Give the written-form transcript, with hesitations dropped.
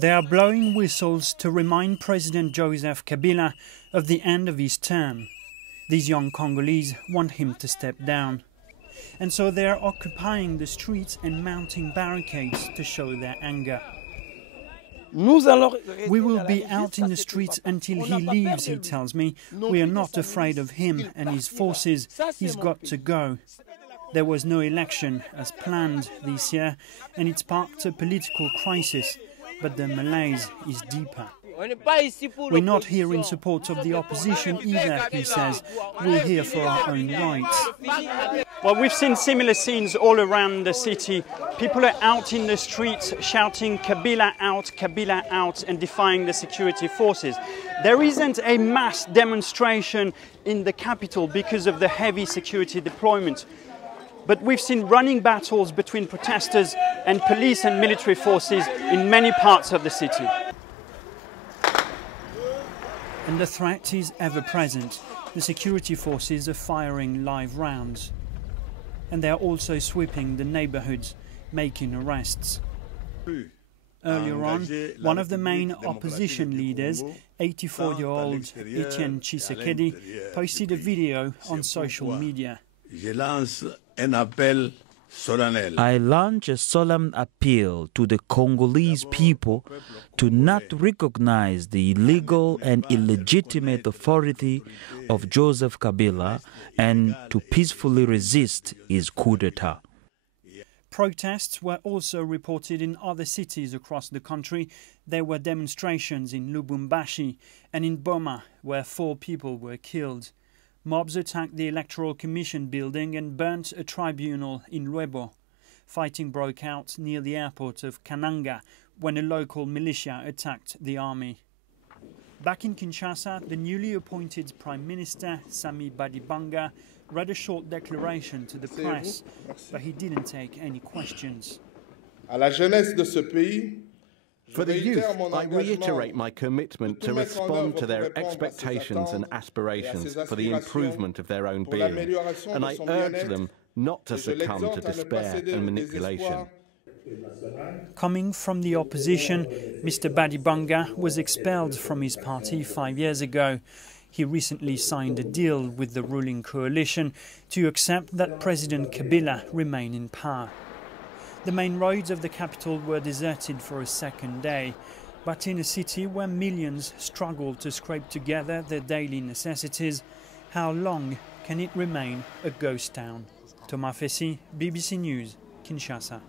They are blowing whistles to remind President Joseph Kabila of the end of his term. These young Congolese want him to step down. And so they are occupying the streets and mounting barricades to show their anger. We will be out in the streets until he leaves, he tells me. We are not afraid of him and his forces. He's got to go. There was no election as planned this year, and it sparked a political crisis. But the malaise is deeper. We're not here in support of the opposition either, he says. We're here for our own rights. Well, we've seen similar scenes all around the city. People are out in the streets shouting Kabila out, and defying the security forces. There isn't a mass demonstration in the capital because of the heavy security deployment. But we've seen running battles between protesters and police and military forces in many parts of the city. And the threat is ever present. The security forces are firing live rounds. And they are also sweeping the neighborhoods, making arrests. Earlier on, one of the main opposition leaders, 84-year-old Etienne Tshisekedi, posted a video on social media. I launch a solemn appeal to the Congolese people to not recognize the illegal and illegitimate authority of Joseph Kabila and to peacefully resist his coup d'etat. Protests were also reported in other cities across the country. There were demonstrations in Lubumbashi and in Boma, where 4 people were killed. Mobs attacked the Electoral Commission building and burnt a tribunal in Lwebo. Fighting broke out near the airport of Kananga when a local militia attacked the army. Back in Kinshasa, the newly appointed Prime Minister, Sami Badibanga, read a short declaration to the press, but he didn't take any questions. À la jeunesse de ce pays, for the youth, I reiterate my commitment to respond to their expectations and aspirations for the improvement of their own being, and I urge them not to succumb to despair and manipulation. Coming from the opposition, Mr. Badibanga was expelled from his party 5 years ago. He recently signed a deal with the ruling coalition to accept that President Kabila remain in power. The main roads of the capital were deserted for a second day, but in a city where millions struggle to scrape together their daily necessities, how long can it remain a ghost town? Thomas Fessy, BBC News, Kinshasa.